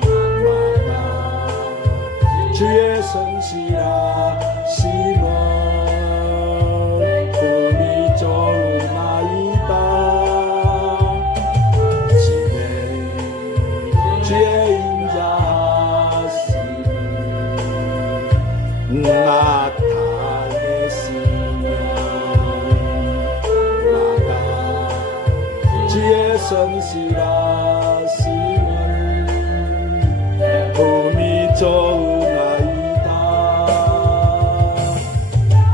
날마다 주의 성실하심을 품이 좋으나이다. 지내 주의 인자하심을 나타내시며 마다 주의 성실하심을 품이 좋으나이다.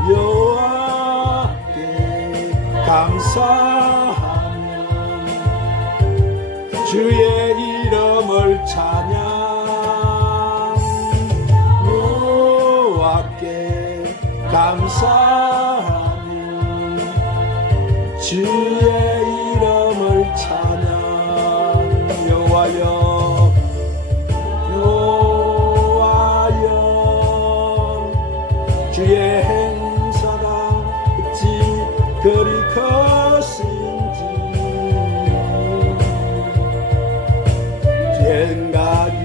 여호와께 감사하며 주의 이름을 찬양. 여호와께 감사하며 주의 이름을 찬양. 여호와여 여호와여 주의 행사가 어찌 그리 크신지 주의 생각이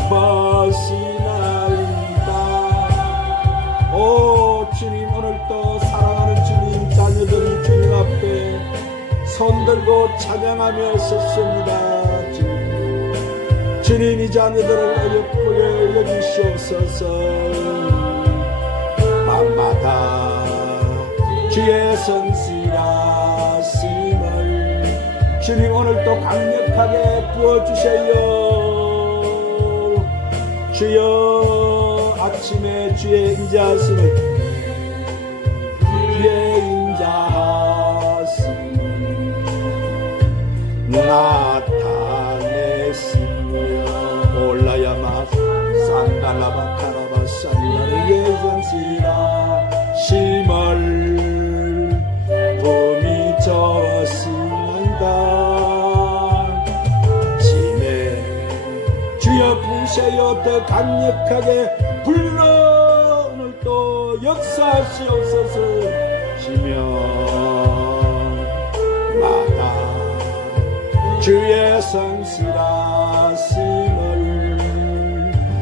기뻐시나이다. 오 주님, 오늘도 사랑하는 주님 자녀들이 주님 앞에 손들고 찬양하며 섰습니다. 주님, 이 자녀들을 어렵게 여기시옵소서. 밤마다 주의 성실하심을 주님 오늘도 강력하게 부어주세요. 주여, 아침에 주의 인자하심을 나타내시며 올라야마 산달라바카라바 산다르의 성실하심을 품이 좋으시나이다. 지내 주여 부으세요. 더 강력하게 불러 오늘도 역사하시옵소서. 시며 마다 주의 성실하심을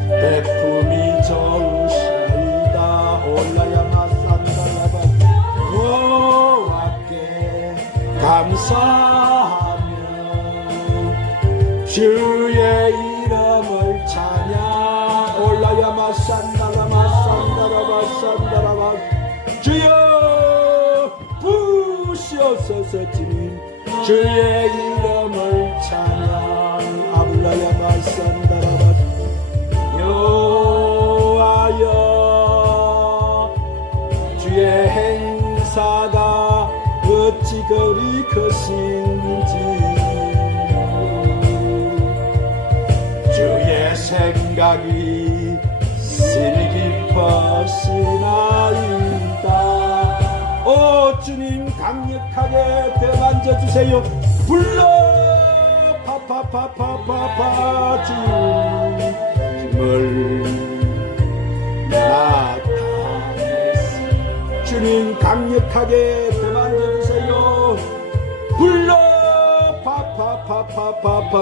베품이 좋으시이다. 올라야마 산다라바 여호와께 감사하며 주의 이름을 찬양. 올라야마 산다라마 산다라바 산다라바 주여 부으시옵소서. 주님 주의 이름을 찬양. 아블라야마 산다라바 여호와여 주의 행사가 어찌 그리 크신지 주의 생각이 심히 깊으시나이다. 오 주님, 강력하게 더 만져주세요. 불러 파파파파파파 주님을 나타내시. 주님, 강력하게 더 만져주세요. 불러 파파파파파파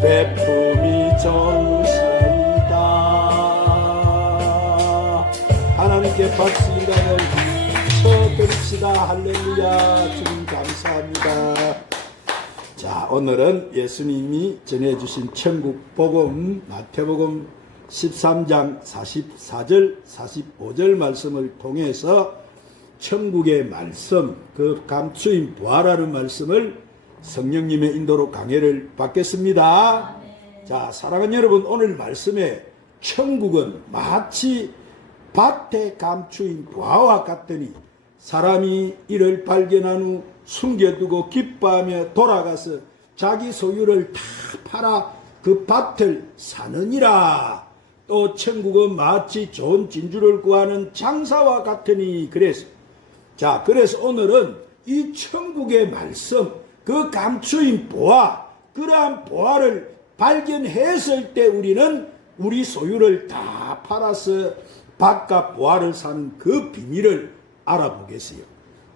베품이 좋으시다. 하나님께 박수인가요? 드립시다. 할렐루야. 주님 감사합니다. 자, 오늘은 예수님이 전해주신 천국 복음 마태복음 13장 44절 45절 말씀을 통해서 천국의 말씀, 그 감추인 부활하는 말씀을 성령님의 인도로 강해를 받겠습니다. 자, 사랑하는 여러분, 오늘 말씀에 천국은 마치 밭에 감추인 부화와 같으니 사람이 이를 발견한 후 숨겨두고 기뻐하며 돌아가서 자기 소유를 다 팔아 그 밭을 사느니라. 또 천국은 마치 좋은 진주를 구하는 장사와 같으니. 그래서 오늘은 이 천국의 말씀, 그 감추인 보화, 그러한 보화를 발견했을 때 우리는 우리 소유를 다 팔아서 밭과 보화를 사는 그 비밀을 알아보겠어요.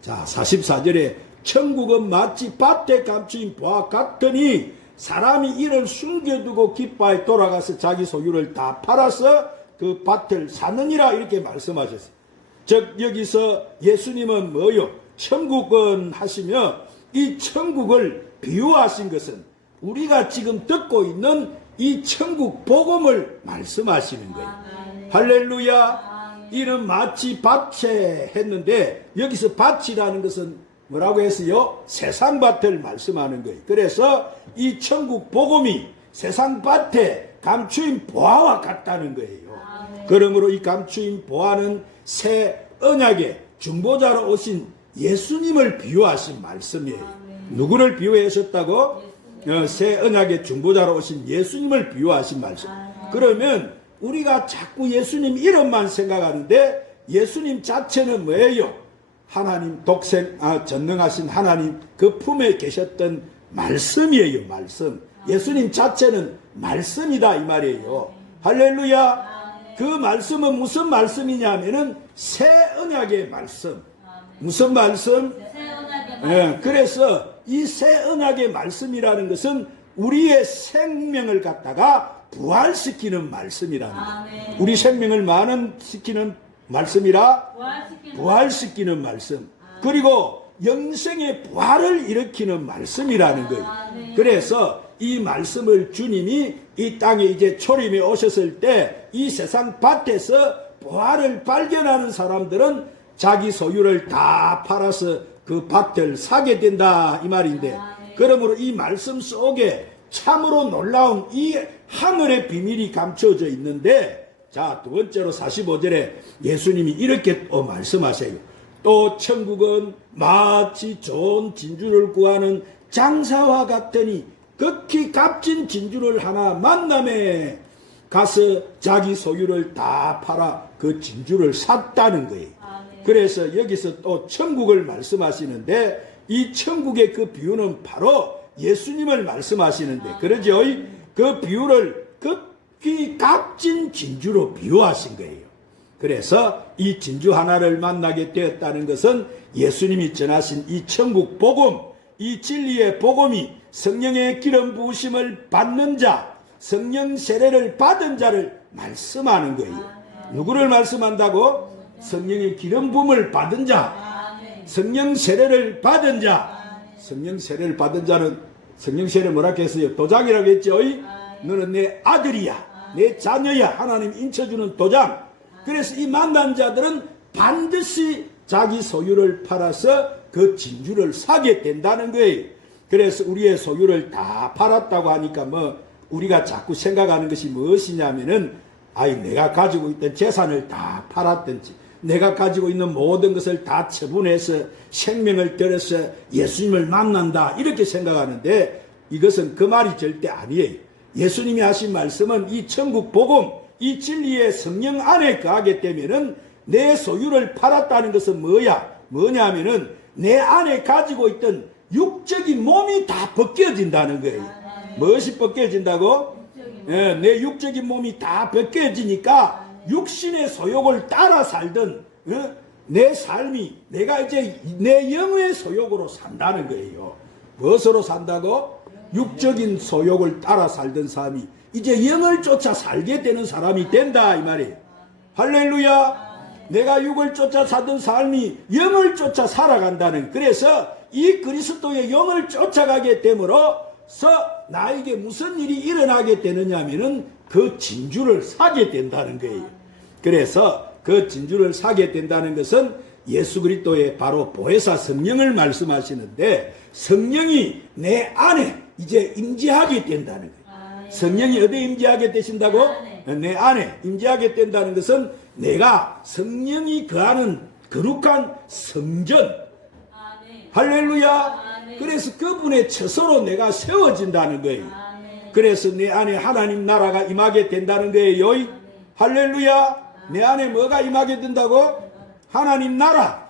자, 44절에 천국은 마치 밭에 감추인 보와 같으니 사람이 이를 숨겨두고 기빠에 돌아가서 자기 소유를 다 팔아서 그 밭을 사느니라 이렇게 말씀하셨어요. 즉 여기서 예수님은 뭐요? 천국은 하시며 이 천국을 비유하신 것은 우리가 지금 듣고 있는 이 천국 복음을 말씀하시는 거예요. 할렐루야. 이는 마치 밭에 했는데 여기서 밭이라는 것은 뭐라고 했어요? 세상 밭을 말씀하는 거예요. 그래서 이 천국 복음이 세상 밭에 감추인 보화와 같다는 거예요. 그러므로 이 감추인 보화는 새 언약의 중보자로 오신 예수님을 비유하신 말씀이에요. 누구를 비유하셨다고? 새 언약의 중보자로 오신 예수님을 비유하신 말씀. 그러면 우리가 자꾸 예수님 이름만 생각하는데 예수님 자체는 뭐예요? 하나님 전능하신 하나님 그 품에 계셨던 말씀이에요. 말씀. 예수님 자체는 말씀이다 이 말이에요. 할렐루야. 그 말씀은 무슨 말씀이냐면은 새 언약의 말씀. 무슨 말씀? 그래서 이 새 언약의 말씀이라는 것은 우리의 생명을 갖다가 부활시키는 말씀이라는 거예요. 우리 생명을 만원시키는 말씀이라 부활시키는 말씀. 그리고 영생의 부활을 일으키는 말씀이라는 거예요. 그래서 이 말씀을 주님이 이 땅에 이제 초림에 오셨을 때 이 세상 밭에서 부활을 발견하는 사람들은 자기 소유를 다 팔아서 그 밭을 사게 된다 이 말인데, 그러므로 이 말씀 속에 참으로 놀라운 이 하늘의 비밀이 감춰져 있는데, 자, 두 번째로 45절에 예수님이 이렇게 또 말씀하세요. 또 천국은 마치 좋은 진주를 구하는 장사와 같으니 극히 값진 진주를 하나 만남에 가서 자기 소유를 다 팔아 그 진주를 샀다는 거예요. 그래서 여기서 또 천국을 말씀하시는데 이 천국의 그 비유는 바로 예수님을 말씀하시는데, 그러죠? 그 비유를 극히 값진 진주로 비유하신 거예요. 그래서 이 진주 하나를 만나게 되었다는 것은 예수님이 전하신 이 천국 복음, 이 진리의 복음이 성령의 기름 부으심을 받는 자, 성령 세례를 받은 자를 말씀하는 거예요. 누구를 말씀한다고? 성령의 기름 부음을 받은 자, 성령 세례를 받은 자. 성령 세례를 받은 자는 성령 세례를 뭐라고 했어요? 도장이라고 했죠. 너는 내 아들이야, 내 자녀야. 하나님 인쳐주는 도장. 그래서 이 만난 자들은 반드시 자기 소유를 팔아서 그 진주를 사게 된다는 거예요. 그래서 우리의 소유를 다 팔았다고 하니까 뭐 우리가 자꾸 생각하는 것이 무엇이냐면은 내가 가지고 있던 재산을 다 팔았든지 내가 가지고 있는 모든 것을 다 처분해서 생명을 들여서 예수님을 만난다 이렇게 생각하는데, 이것은 그 말이 절대 아니에요. 예수님이 하신 말씀은 이 천국 복음, 이 진리의 성령 안에 거하게 되면은 내 소유를 팔았다는 것은 뭐냐면은 내 안에 가지고 있던 육적인 몸이 다 벗겨진다는 거예요. 무엇이 벗겨진다고? 내 육적인 몸이 다 벗겨지니까 육신의 소욕을 따라 살던 내 삶이 내가 이제 내 영의 소욕으로 산다는 거예요. 무엇으로 산다고? 육적인 소욕을 따라 살던 사람이 이제 영을 쫓아 살게 되는 사람이 된다 이 말이에요. 할렐루야. 내가 육을 쫓아 살던 삶이 영을 쫓아 살아간다는, 그래서 이 그리스도의 영을 쫓아가게 됨으로써 나에게 무슨 일이 일어나게 되느냐면은 그 진주를 사게 된다는 거예요. 그래서 그 진주를 사게 된다는 것은 예수 그리스도의 바로 보혜사 성령을 말씀하시는데, 성령이 내 안에 이제 임재하게 된다는 거예요. 성령이 어디에 임재하게 되신다고? 내 안에 임재하게 된다는 것은 내가 성령이 거하는 거룩한 성전. 할렐루야. 그래서 그분의 처소로 내가 세워진다는 거예요. 그래서 내 안에 하나님 나라가 임하게 된다는 거예요. 할렐루야. 내 안에 뭐가 임하게 된다고? 하나님 나라.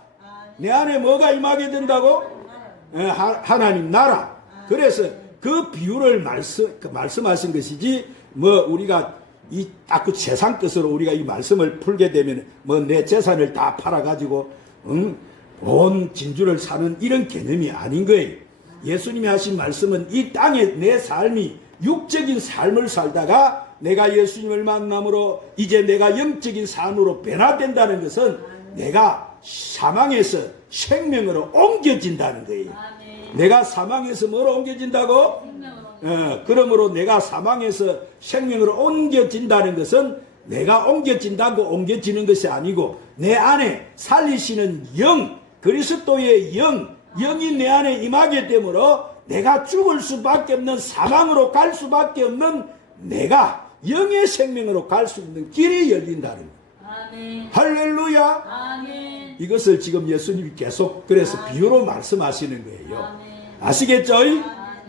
내 안에 뭐가 임하게 된다고? 하나님 나라. 그래서 그 비유를 말씀하신 것이지, 뭐 우리가 딱 그 세상 뜻으로 우리가 이 말씀을 풀게 되면 뭐 내 재산을 다 팔아가지고 온 진주를 사는 이런 개념이 아닌 거예요. 예수님이 하신 말씀은 이 땅에 내 삶이 육적인 삶을 살다가 내가 예수님을 만남으로 이제 내가 영적인 삶으로 변화된다는 것은 내가 사망에서 생명으로 옮겨진다는 거예요. 내가 사망에서 뭐로 옮겨진다고? 그러므로 내가 사망에서 생명으로 옮겨진다는 것은 내가 옮겨진다고 옮겨지는 것이 아니고 내 안에 살리시는 영, 그리스도의 영이 내 안에 임하게 되므로 내가 죽을 수밖에 없는 사망으로 갈 수밖에 없는 내가 영의 생명으로 갈 수 있는 길이 열린다는 거예요. 아멘. 할렐루야. 아멘. 이것을 지금 예수님이 계속 그래서 비유로 말씀하시는 거예요. 아멘. 아시겠죠?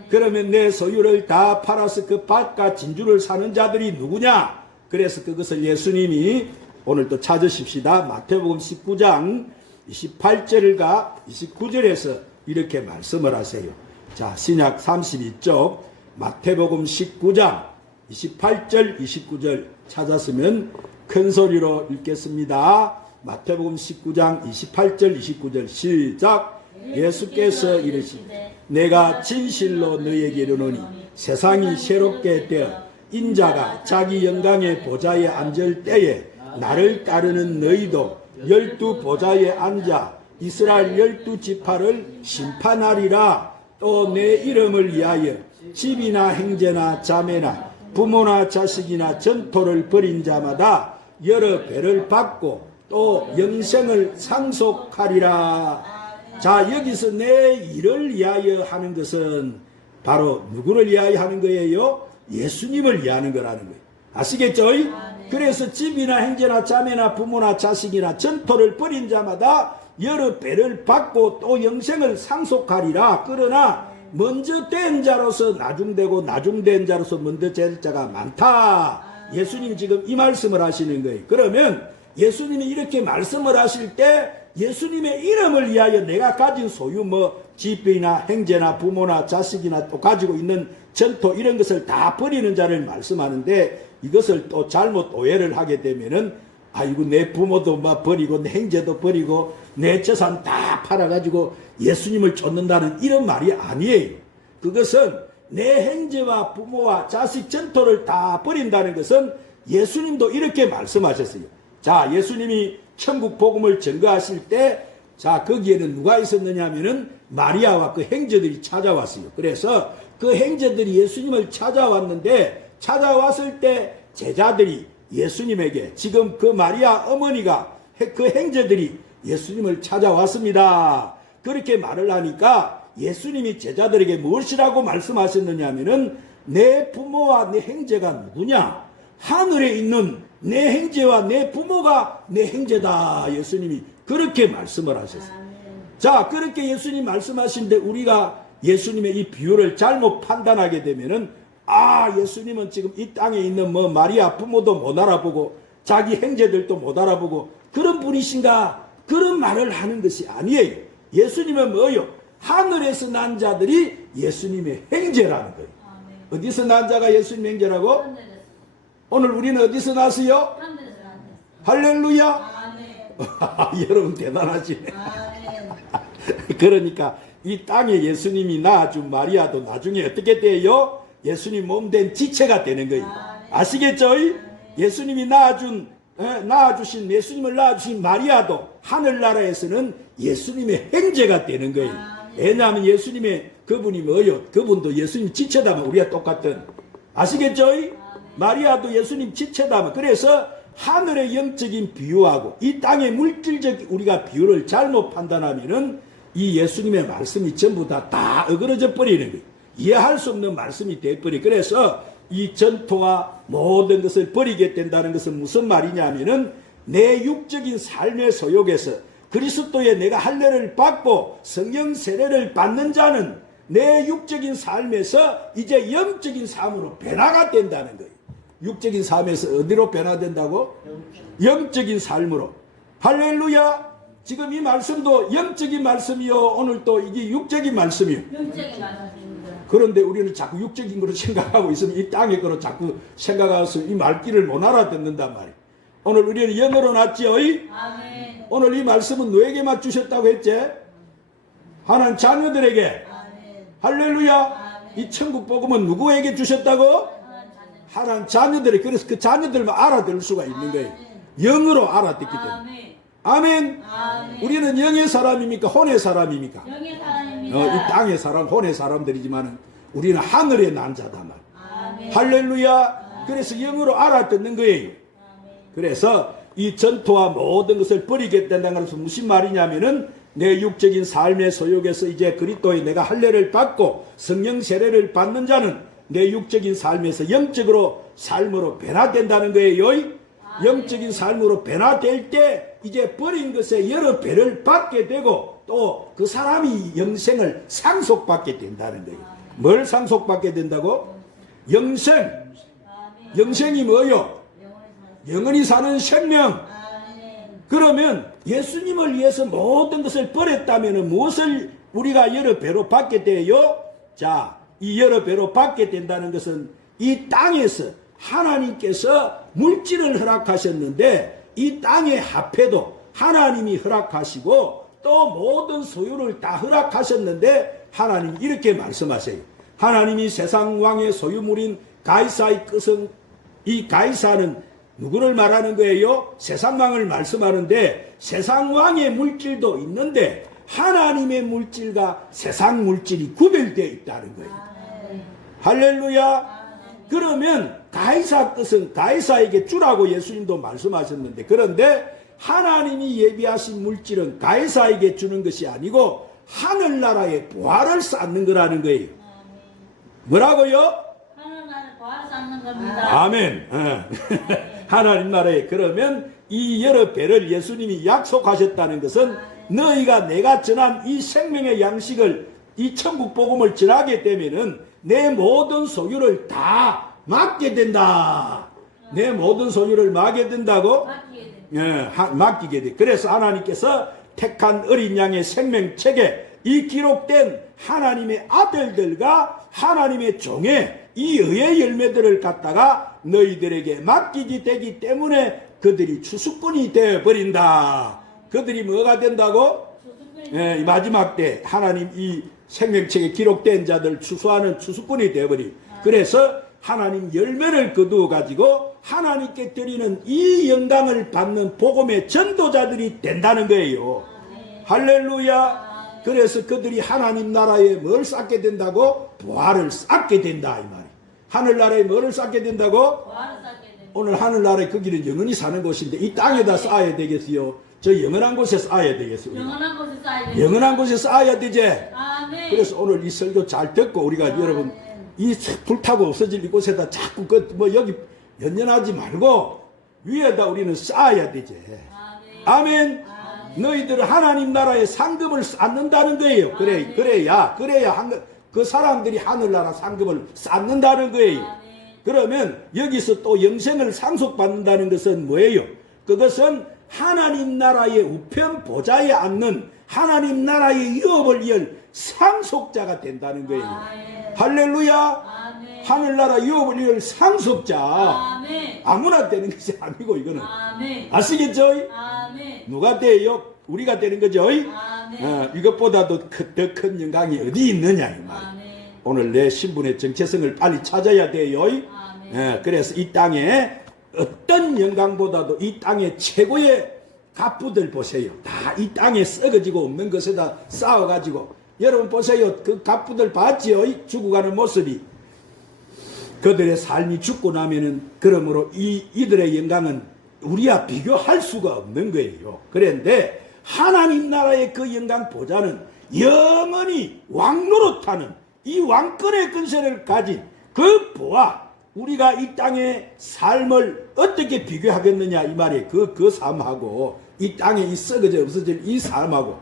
그러면 내 소유를 다 팔아서 그 밭과 진주를 사는 자들이 누구냐? 그래서 그것을 예수님이 오늘 또 찾으십시다. 마태복음 19장 28절과 29절에서 이렇게 말씀을 하세요. 자, 신약 32쪽 마태복음 19장 28절 29절 찾았으면 큰 소리로 읽겠습니다. 마태복음 19장 28절 29절 시작. 예수께서 이르시되 내가 진실로 너희에게 이르노니 세상이 새롭게 되어 인자가 자기 영광의 보좌에 앉을 때에 나를 따르는 너희도 12 보좌에 앉아 이스라엘 12지파를 심판하리라. 또 내 이름을 위하여 집이나 형제나 자매나 부모나 자식이나 전토를 벌인 자마다 여러 배를 받고 또 영생을 상속하리라. 자, 여기서 내 일을 위하여 하는 것은 바로 누구를 위하여 하는 거예요? 예수님을 위하는 거라는 거예요. 아시겠죠? 그래서 집이나 형제나 자매나 부모나 자식이나 전토를 벌인 자마다 여러 배를 받고 또 영생을 상속하리라. 그러나 먼저 된 자로서 나중되고 나중된 자로서 먼저 될 자가 많다. 예수님 지금 이 말씀을 하시는 거예요. 그러면 예수님이 이렇게 말씀을 하실 때 예수님의 이름을 위하여 내가 가진 소유 집이나 형제나 부모나 자식이나 또 가지고 있는 전토 이런 것을 다 버리는 자를 말씀하는데 이것을 또 잘못 오해를 하게 되면은 아이고 내 부모도 버리고 내 형제도 버리고 내 재산 다 팔아가지고 예수님을 쫓는다는 이런 말이 아니에요. 그것은 내 형제와 부모와 자식 전토를 다 버린다는 것은 예수님도 이렇게 말씀하셨어요. 자, 예수님이 천국 복음을 증거하실 때 자, 거기에는 누가 있었느냐 하면은 마리아와 그 형제들이 찾아왔어요. 그래서 그 형제들이 예수님을 찾아왔는데 찾아왔을 때 제자들이 예수님에게 지금 그 마리아 어머니가 그 형제들이 예수님을 찾아왔습니다. 그렇게 말을 하니까 예수님이 제자들에게 무엇이라고 말씀하셨느냐 하면은 내 부모와 내 형제가 누구냐? 하늘에 있는 내 형제와 내 부모가 내 형제다. 예수님이 그렇게 말씀을 하셨어요. 자, 그렇게 예수님 말씀하신데 우리가 예수님의 이 비유를 잘못 판단하게 되면은 예수님은 지금 이 땅에 있는 마리아 부모도 못 알아보고 자기 형제들도 못 알아보고 그런 분이신가? 그런 말을 하는 것이 아니에요. 예수님은 뭐요? 하늘에서 난 자들이 예수님의 형제라는 거예요. 어디서 난 자가 예수님 형제라고? 오늘 우리는 어디서 났어요? 할렐루야. 여러분 대단하시네. 그러니까 이 땅에 예수님이 낳아준 마리아도 나중에 어떻게 돼요? 예수님 몸된 지체가 되는 거예요. 아시겠죠? 예수님이 낳아주신 예수님을 낳아주신 마리아도 하늘나라에서는 예수님의 형제가 되는 거예요. 왜냐하면 예수님의 그분이 뭐요? 그분도 예수님 지체다면 우리가 똑같은. 아시겠죠? 마리아도 예수님 지체다면. 그래서 하늘의 영적인 비유하고 이 땅의 물질적 우리가 비유를 잘못 판단하면은 이 예수님의 말씀이 전부 다 어그러져 버리는 거예요. 이해할 수 없는 말씀이 되어버리. 그래서 이 전토와 모든 것을 버리게 된다는 것은 무슨 말이냐면은 내 육적인 삶의 소욕에서 그리스도의 내가 할례를 받고 성령 세례를 받는 자는 내 육적인 삶에서 이제 영적인 삶으로 변화가 된다는 거예요. 육적인 삶에서 어디로 변화된다고? 영적인 삶으로. 할렐루야. 지금 이 말씀도 영적인 말씀이요. 오늘 또 이게 육적인 말씀이요. 영적인 말씀입니다. 그런데 우리는 자꾸 육적인 거로 생각하고 있으면 이 땅의 거로 자꾸 생각해서 이 말귀를 못 알아듣는단 말이에요. 오늘 우리는 영어로 났지요. 아멘. 오늘 이 말씀은 너에게만 주셨다고 했지? 하나님 자녀들에게. 할렐루야. 이 천국 복음은 누구에게 주셨다고? 하나님 자녀들에게. 그래서 그 자녀들만 알아들 수가 있는 거예요. 영으로 알아듣기 때문에. 아멘. 우리는 영의 사람입니까? 혼의 사람입니까? 영의 사람입니다. 이 땅의 사람, 혼의 사람들이지만 우리는 하늘의 난자다 말. 할렐루야. 그래서 영으로 알아듣는 거예요. 그래서 이 전토와 모든 것을 버리게 된다는 것은 무슨 말이냐면은 내 육적인 삶의 소욕에서 이제 그리스도의 내가 할례를 받고 성령 세례를 받는 자는 내 육적인 삶에서 영적으로 삶으로 변화된다는 거예요. 영적인 삶으로 변화될 때 이제 버린 것에 여러 배를 받게 되고 또 그 사람이 영생을 상속받게 된다는 거예요. 뭘 상속받게 된다고? 영생. 영생이 뭐요? 영원히 사는 생명. 그러면 예수님을 위해서 모든 것을 버렸다면 무엇을 우리가 여러 배로 받게 돼요? 자, 이 여러 배로 받게 된다는 것은 이 땅에서 하나님께서 물질을 허락하셨는데 이 땅의 화폐도 하나님이 허락하시고 또 모든 소유를 다 허락하셨는데 하나님이 이렇게 말씀하세요. 하나님이 세상 왕의 소유물인 가이사의 것은 이 가이사는 누구를 말하는 거예요? 세상 왕을 말씀하는데 세상 왕의 물질도 있는데 하나님의 물질과 세상 물질이 구별되어 있다는 거예요. 할렐루야. 그러면 가이사 것은 가이사에게 주라고 예수님도 말씀하셨는데 그런데 하나님이 예비하신 물질은 가이사에게 주는 것이 아니고 하늘나라에 보화를 쌓는 거라는 거예요. 뭐라고요? 하늘나라에 보화를 쌓는 겁니다. 아멘. 하나님 나라에. 그러면 이 여러 배를 예수님이 약속하셨다는 것은 너희가 내가 전한 이 생명의 양식을 이 천국 복음을 전하게 되면은 내 모든 소유를 다 맡게 된다. 내 모든 소유를 맡게 된다고? 맡기게 돼. 그래서 하나님께서 택한 어린 양의 생명책에 이 기록된 하나님의 아들들과 하나님의 종의 이 의의 열매들을 갖다가 너희들에게 맡기게 되기 때문에 그들이 추수꾼이 되어버린다. 그들이 뭐가 된다고? 이 마지막 때 하나님 이 생명책에 기록된 자들 추수하는 추수꾼이 되어버리. 그래서 하나님 열매를 거두어 가지고 하나님께 드리는 이 영광을 받는 복음의 전도자들이 된다는 거예요. 할렐루야. 그래서 그들이 하나님 나라에 뭘 쌓게 된다고? 보화를 쌓게 된다 이 말이에요. 하늘나라에 뭐를 쌓게 된다고? 보화를 쌓게 됩니다. 오늘 하늘나라에 거기는 영원히 사는 곳인데 이 땅에다 쌓아야 되겠어요? 저 영원한 곳에 쌓아야 되겠어요? 영원한 곳에 쌓아야 됩니다. 영원한 곳에 쌓아야 되지? 아멘. 그래서 오늘 이 설교 잘 듣고 우리가 여러분 이 불타고 없어질 이곳에다 자꾸 여기 연연하지 말고 위에다 우리는 쌓아야 되지. 아멘. 너희들은 하나님 나라의 상급을 쌓는다는 거예요. 그래야 그 사람들이 하늘나라 상급을 쌓는다는 거예요. 그러면 여기서 또 영생을 상속받는다는 것은 뭐예요? 그것은 하나님 나라의 우편 보좌에 앉는 하나님 나라의 유업을 열 상속자가 된다는 거예요. 할렐루야. 하늘나라 유업을 열 상속자. 아무나 되는 것이 아니고 이거는. 아시겠죠? 누가 돼요? 우리가 되는 거죠. 이것보다도 더 큰 영광이 어디 있느냐 이 말. 오늘 내 신분의 정체성을 빨리 찾아야 돼요. 그래서 이 땅에 어떤 영광보다도 이 땅의 최고의 갑부들 보세요. 다 이 땅에 썩어지고 없는 것에다 쌓아가지고 여러분 보세요. 그 갑부들 봤지요? 죽어가는 모습이. 그들의 삶이 죽고 나면은 그러므로 이들의 영광은 우리와 비교할 수가 없는 거예요. 그런데 하나님 나라의 그 영광 보좌는 영원히 왕노릇하는 이 왕권의 근세를 가진 그 보아 우리가 이 땅의 삶을 어떻게 비교하겠느냐 이 말이에요. 그 삶하고 이 땅에 이 썩어져 없어질 이 삶하고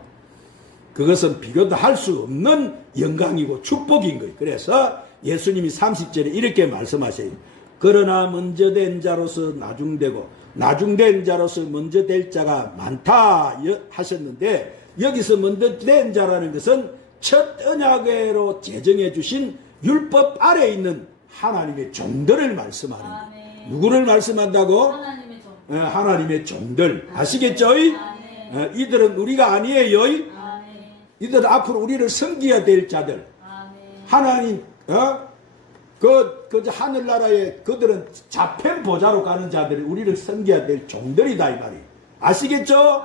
그것은 비교도 할 수 없는 영광이고 축복인 거예요. 그래서 예수님이 30절에 이렇게 말씀하세요. 그러나 먼저 된 자로서 나중되고 나중된 자로서 먼저 될 자가 많다 하셨는데 여기서 먼저 된 자라는 것은 첫 언약으로 제정해 주신 율법 아래에 있는 하나님의 종들을 말씀하는 거예요. 누구를 말씀한다고? 하나님의 종. 하나님의 종들. 아시겠죠? 이들은 우리가 아니에요. 아멘. 이들 앞으로 우리를 섬겨야 될 자들. 아멘. 하나님, 하늘나라에 그들은 자펜 보좌로 가는 자들이 우리를 섬겨야 될 종들이다, 이 말이. 아시겠죠?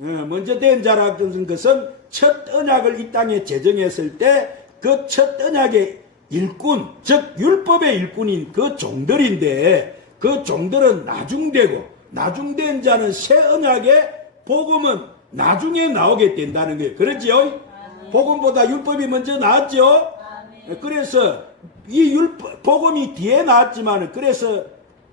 아멘. 먼저 된 자라는 것은 첫 언약을 이 땅에 제정했을 때 그 첫 언약의 일꾼, 즉 율법의 일꾼인 그 종들인데 그 종들은 나중되고 나중된 자는 새 언약의 복음은 나중에 나오게 된다는 거예요. 그렇지요? 복음보다 율법이 먼저 나왔죠? 아멘. 그래서 이 복음이 뒤에 나왔지만 그래서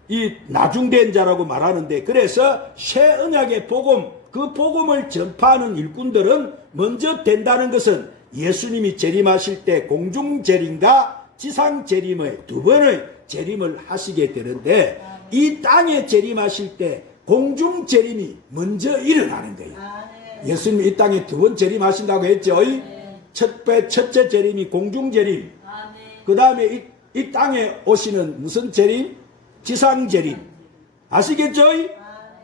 이 나중된 자라고 말하는데 그래서 새 언약의 복음, 그 복음을 전파하는 일꾼들은 먼저 된다는 것은 예수님이 재림하실 때 공중 재림과 지상 재림의 두 번의 재림을 하시게 되는데 이 땅에 재림하실 때 공중 재림이 먼저 일어나는 거예요. 예수님이 이 땅에 두 번 재림하신다고 했죠. 첫째 재림이 공중 재림. 그 다음에 이 땅에 오시는 무슨 재림? 지상 재림. 아시겠죠?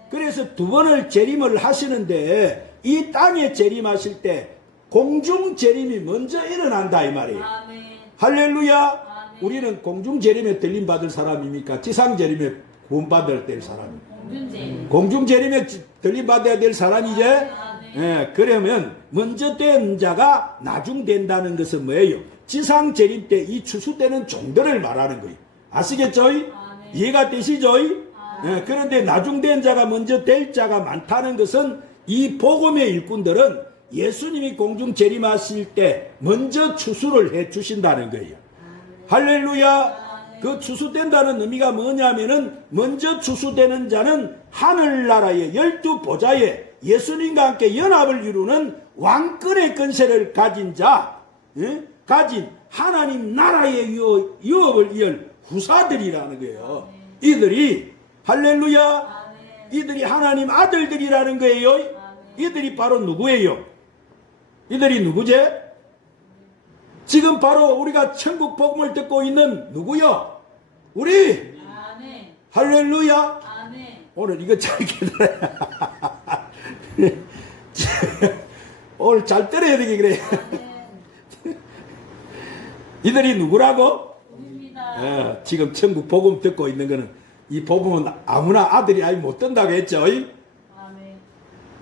그래서 두 번을 재림을 하시는데 이 땅에 재림하실 때 공중 재림이 먼저 일어난다 이 말이에요. 아멘. 할렐루야. 아멘. 우리는 공중 재림에 들림 받을 사람입니까? 지상 재림에 구원 받을 될 사람입니다. 공중제. 공중 재림에 들림 받아야 될 사람이제. 예, 그러면 먼저 된 자가 나중 된다는 것은 뭐예요? 지상 재림 때 이 추수되는 종들을 말하는 거예요. 아시겠죠? 이해가 되시죠? 예, 그런데 나중 된 자가 먼저 될 자가 많다는 것은 이 복음의 일꾼들은 예수님이 공중 재림하실 때 먼저 추수를 해 주신다는 거예요. 할렐루야. 그 추수된다는 의미가 뭐냐면은 먼저 추수되는 자는 하늘나라의 12보좌에 예수님과 함께 연합을 이루는 왕권의 권세를 가진 자, 가진 하나님 나라의 유업을 이을 후사들이라는 거예요. 이들이 할렐루야. 이들이 하나님 아들들이라는 거예요. 이들이 바로 누구예요? 이들이 누구제? 지금 바로 우리가 천국 복음을 듣고 있는 누구요? 우리! 아멘. 할렐루야! 아멘. 오늘 이거 잘 깨달아야. 오늘 잘 들어야 되게 그래. 이들이 누구라고? 우리입니다. 지금 천국 복음 듣고 있는 거는 이 복음은 아무나 아들이 아니 못 듣는다고 했죠? 아멘.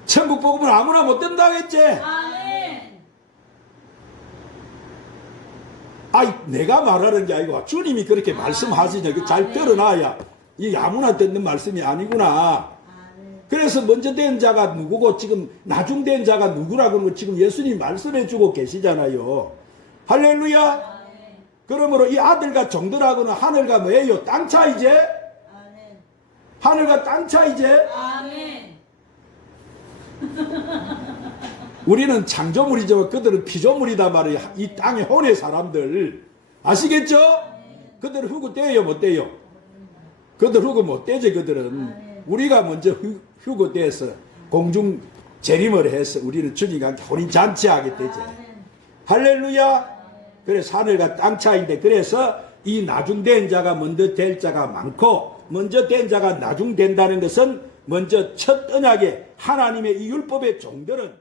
천국 복음은 아무나 못 듣는다고 했지? 아멘. 아이, 내가 말하는 게 아니고 주님이 그렇게 말씀하시냐. 잘 들어놔야 이 아무나 듣는 말씀이 아니구나. 그래서 먼저 된 자가 누구고 지금 나중 된 자가 누구라고 하는 거 지금 예수님이 말씀해 주고 계시잖아요. 할렐루야. 그러므로 이 아들과 종들하고는 하늘과 뭐예요? 땅 차이제? 하늘과 땅 차이제? 아멘. 우리는 창조물이지만 그들은 피조물이다 말이야. 이 땅의 혼의 사람들. 아시겠죠? 그들은 휴거 떼요, 못 떼요? 그들 휴거 못 떼지, 그들은. 우리가 먼저 휴거 떼서 공중 재림을 해서 우리는 주님과 함께 혼인잔치하게 되지. 할렐루야. 그래서 하늘과 땅 차이인데 그래서 이 나중된 자가 먼저 될 자가 많고 먼저 된 자가 나중된다는 것은 먼저 첫 언약의 하나님의 이 율법의 종들은